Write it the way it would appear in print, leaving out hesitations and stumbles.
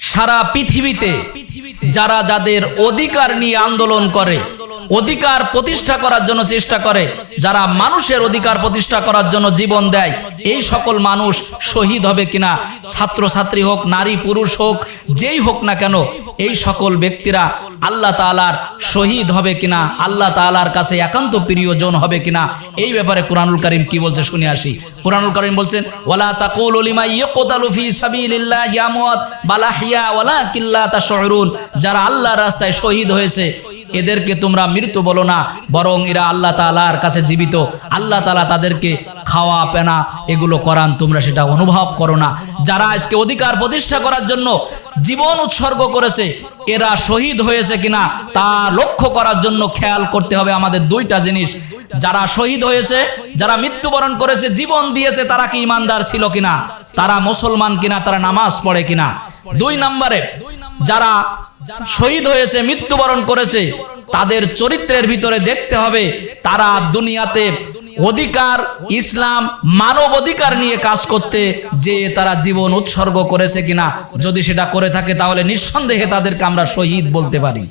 সারা পৃথিবীতে যারা যাদের অধিকার নিয়ে আন্দোলন করে, অধিকার প্রতিষ্ঠা করার জন্য চেষ্টা করে, যারা মানুষের অধিকার প্রতিষ্ঠা করার জন্য জীবন দেয়, এই সকল মানুষ শহীদ হবে কিনা, ছাত্রছাত্রী হোক, নারী পুরুষ হোক, যেই হোক না কেন, এই সকল ব্যক্তিরা আল্লাহ তাআলার শহীদ হবে কিনা, আল্লাহ তাআলার কাছে একান্ত প্রিয়জন হবে কিনা, এই ব্যাপারে কুরআনুল কারীম কি বলছে শুনে আসি। কুরআনুল কারীম বলছেন, ওয়ালা তাকুলু লিমান ইয়াকতালু ফি সাবিলিল্লাহি আমওয়াত বাল আহইয়া ওয়ালাকিন লা তাশউরুন। যারা আল্লাহর রাস্তায় শহীদ হয়েছে এদেরকে তোমরা মৃত্যু বলো না, বরং এরা আল্লাহ তাআলার কাছে জীবিত। আল্লাহ তাআলা তাদেরকে খাওয়া পেনা এগুলো করান, তোমরা সেটা অনুভব করো না। যারা আজকে অধিকার প্রতিষ্ঠা করার জন্য জীবন উৎসর্গ করেছে, এরা শহীদ হয়েছে কিনা তা লক্ষ্য করার জন্য খেয়াল করতে হবে আমাদের দুইটা জিনিস। যারা শহীদ হয়েছে, যারা মৃত্যুবরণ করেছে, জীবন দিয়েছে, তারা কি ইমানদার ছিল কিনা, তারা মুসলমান কিনা, তারা নামাজ পড়ে কিনা। দুই নম্বরে, যারা শহীদ হয়েছে, মৃত্যুবরণ করেছে, তাদের চরিত্রের ভিতরে দেখতে হবে তারা দুনিয়াতে অধিকার, ইসলাম, মানব অধিকার নিয়ে কাজ করতে যে তারা জীবন উৎসর্গ করেছে কিনা। যদি সেটা করে থাকে তাহলে নিঃসন্দেহে তাদেরকে আমরা শহীদ বলতে পারি।